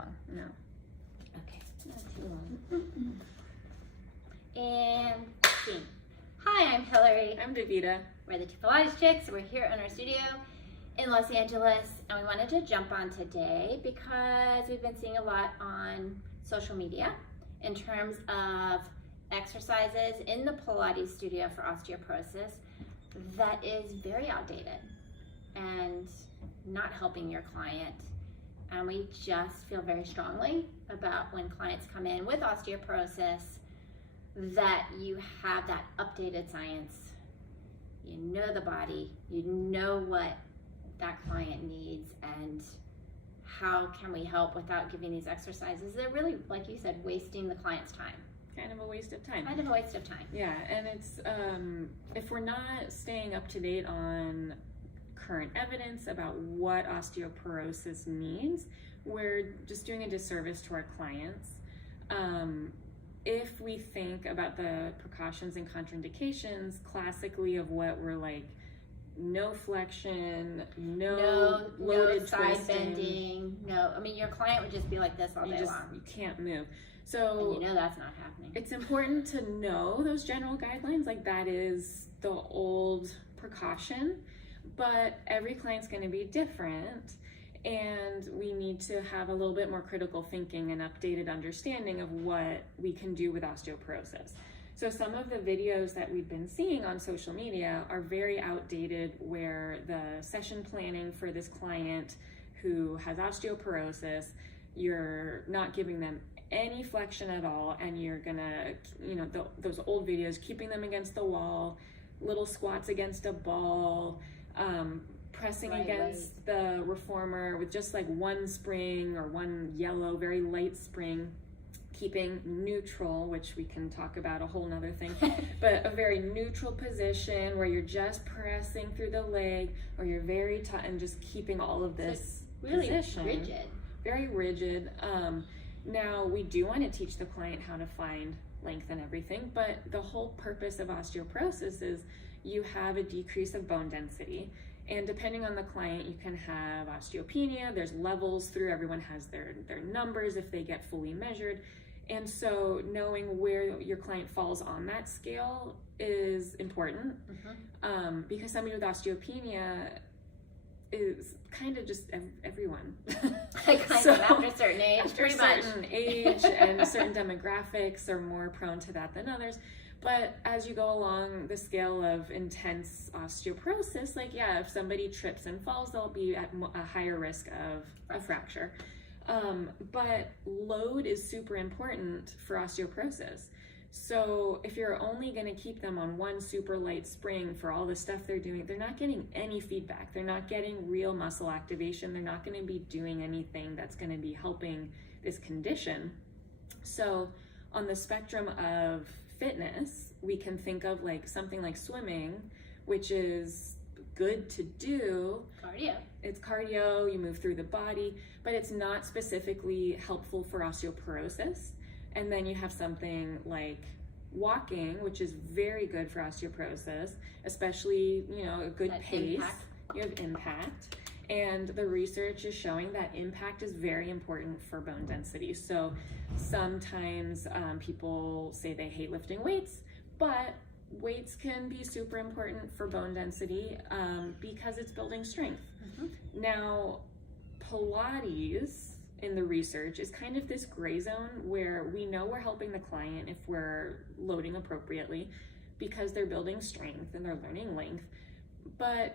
long. No. Okay, not too long. And scene. Hi, I'm Hilary. I'm Davita. We're the two Pilates chicks. We're here in our studio in Los Angeles, and we wanted to jump on today because we've been seeing a lot on social media in terms of exercises in the Pilates studio for osteoporosis that is very outdated and not helping your client. And we just feel very strongly about when clients come in with osteoporosis that you have that updated science. You know the body, you know what that client needs, and how can we help without giving these exercises? They're really, like you said, wasting the client's time. Kind of a waste of time. Kind of a waste of time. Yeah, and it's, if we're not staying up to date on current evidence about what osteoporosis means, we're just doing a disservice to our clients. If we think about the precautions and contraindications classically of what we're like, no flexion, no loaded side twisting, bending, no. I mean, your client would just be like this all day long. You can't move. So and you know that's not happening. It's important to know those general guidelines, like that is the old precaution, but every client's going to be different, and we need to have a little bit more critical thinking and updated understanding of what we can do with osteoporosis. So some of the videos that we've been seeing on social media are very outdated, where the session planning for this client who has osteoporosis, you're not giving them any flexion at all, and you're gonna, those old videos, keeping them against the wall, little squats against a ball, pressing against the reformer with just like one spring or one yellow, very light spring, keeping neutral, which we can talk about a whole nother thing, but a very neutral position where you're just pressing through the leg, or you're very taut, and just keeping all of this really position. Rigid. Very rigid. Now, we do want to teach the client how to find length and everything, but the whole purpose of osteoporosis is you have a decrease of bone density. And depending on the client, you can have osteopenia. There's levels through, everyone has their numbers if they get fully measured. And so knowing where your client falls on that scale is important, because somebody with osteopenia is kind of just everyone. After a certain age, after a certain age and certain demographics are more prone to that than others. But as you go along the scale of intense osteoporosis, if somebody trips and falls, they'll be at a higher risk of a fracture. But load is super important for osteoporosis. So if you're only going to keep them on one super light spring for all the stuff they're doing, they're not getting any feedback. They're not getting real muscle activation. They're not going to be doing anything that's going to be helping this condition. So on the spectrum of fitness, we can think of like something like swimming, which is good to do. Cardio. It's cardio, you move through the body, but it's not specifically helpful for osteoporosis. And then you have something like walking, which is very good for osteoporosis, especially, a good pace. Impact. You have impact. And the research is showing that impact is very important for bone density. So sometimes people say they hate lifting weights, but weights can be super important for bone density because it's building strength. Now, Pilates in the research is kind of this gray zone where we know we're helping the client if we're loading appropriately because they're building strength and they're learning length, but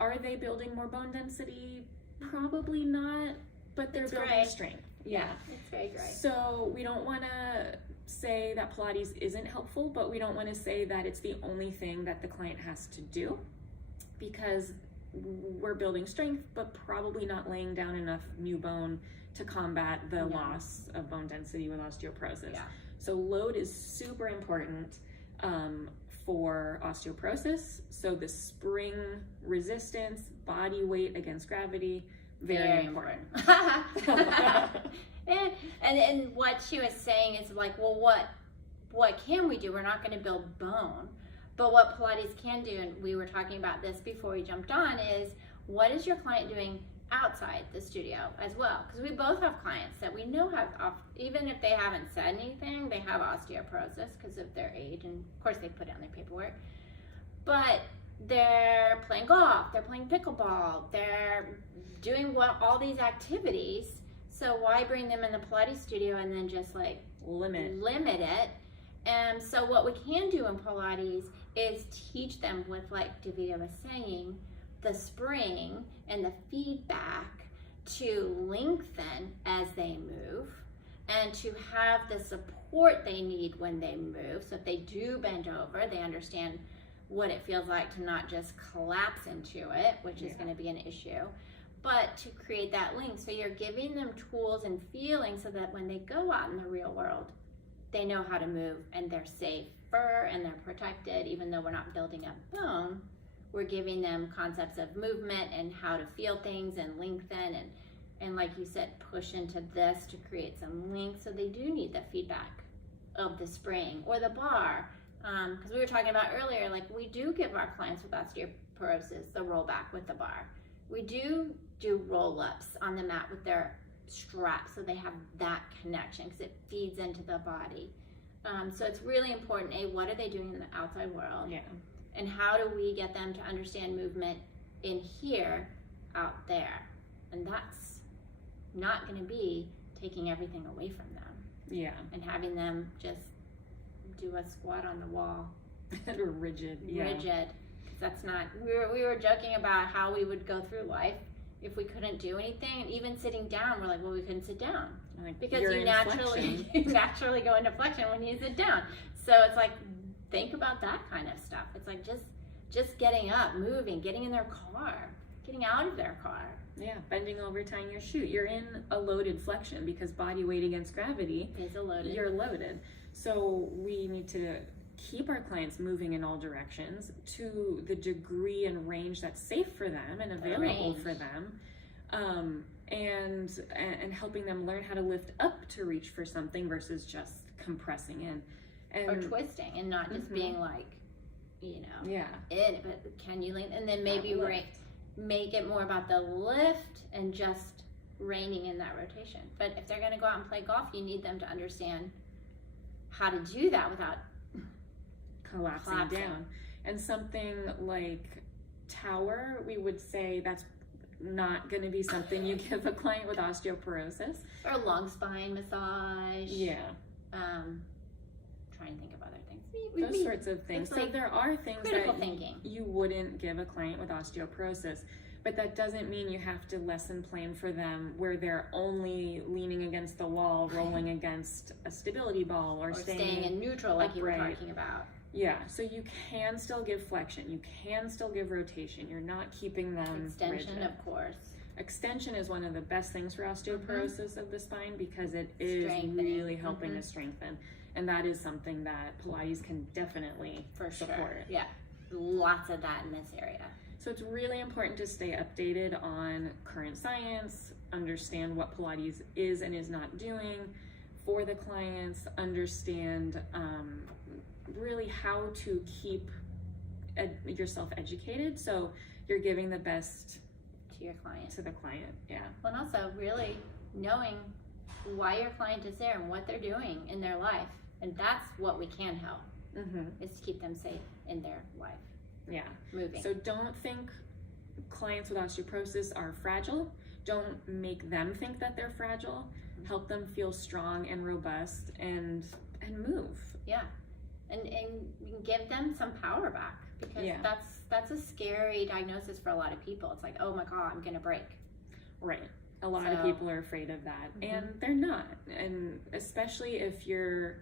are they building more bone density? Probably not, but they're building strength. Yeah, it's very gray. So we don't want to say that Pilates isn't helpful, but we don't want to say that it's the only thing that the client has to do, because we're building strength, but probably not laying down enough new bone to combat the loss of bone density with osteoporosis. Yeah. So load is super important for osteoporosis. So the spring resistance, body weight against gravity, very important. and what she was saying is like, well, what can we do? We're not going to build bone. But what Pilates can do, and we were talking about this before we jumped on, is what is your client doing outside the studio as well, because we both have clients that we know have, even if they haven't said anything, they have osteoporosis because of their age, and of course they put it on their paperwork, but they're playing golf, they're playing pickleball, they're doing all these activities. So why bring them in the Pilates studio and then just like limit it? And so what we can do in Pilates is teach them with, like Davita was saying, the spring and the feedback to lengthen as they move and to have the support they need when they move. So if they do bend over, they understand what it feels like to not just collapse into it, which is going to be an issue, but to create that link. So you're giving them tools and feelings so that when they go out in the real world, they know how to move and they're safer and they're protected. Even though we're not building up bone, we're giving them concepts of movement and how to feel things and lengthen and like you said, push into this to create some link. So they do need the feedback of the spring or the bar. Because we were talking about earlier, like we do give our clients with osteoporosis the roll back with the bar. We do roll-ups on the mat with their straps so they have that connection because it feeds into the body. So it's really important, what are they doing in the outside world? Yeah. And how do we get them to understand movement in here, out there? And that's not going to be taking everything away from them. Yeah. And having them just do a squat on the wall. Rigid. Yeah. Rigid. That's not, we were joking about how we would go through life if we couldn't do anything, and even sitting down, we're like, well, we couldn't sit down. Like, because you naturally go into flexion when you sit down. So it's like, think about that kind of stuff. It's like just getting up, moving, getting in their car, getting out of their car. Yeah, bending over, tying your shoe. You're in a loaded flexion because body weight against gravity is a loaded. You're loaded. So we need to keep our clients moving in all directions to the degree and range that's safe for them and available for them, and helping them learn how to lift up to reach for something versus just compressing in. And, or twisting and not just being like, but can you lean? And then maybe make it more about the lift and just reining in that rotation. But if they're going to go out and play golf, you need them to understand how to do that without collapsing down. And something like tower, we would say that's not going to be something you give a client with osteoporosis. Or long spine massage. Yeah. Trying to think of other things. Those sorts of things. So there are things that you wouldn't give a client with osteoporosis, but that doesn't mean you have to lesson plan for them where they're only leaning against the wall, rolling against a stability ball, or staying in neutral like you were talking about. Yeah, so you can still give flexion, you can still give rotation. You're not keeping them extension, rigid. of course. Extension is one of the best things for osteoporosis of the spine because it is really helping to strengthen. And that is something that Pilates can definitely support. Yeah, lots of that in this area. So it's really important to stay updated on current science, understand what Pilates is and is not doing for the clients, understand really how to keep yourself educated so you're giving the best to your client. To the client, yeah. Well, and also really knowing why your client is there and what they're doing in their life. And that's what we can help, is to keep them safe in their life. Yeah. Moving. So don't think clients with osteoporosis are fragile. Don't make them think that they're fragile. Help them feel strong and robust and move. Yeah. And give them some power back, because that's a scary diagnosis for a lot of people. It's like, oh my God, I'm gonna break. Right. A lot of people are afraid of that, and they're not. And especially if you're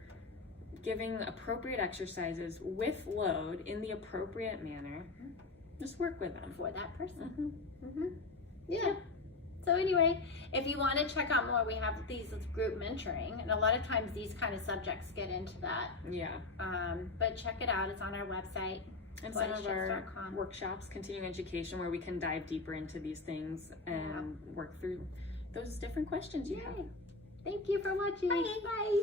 giving appropriate exercises with load in the appropriate manner, just work with them. For that person. Yeah. So anyway, if you want to check out more, we have these group mentoring, and a lot of times these kind of subjects get into that. Yeah. But check it out. It's on our website. And some of our workshops, continuing education, where we can dive deeper into these things and work through those different questions you have. Thank you for watching. Bye. Bye.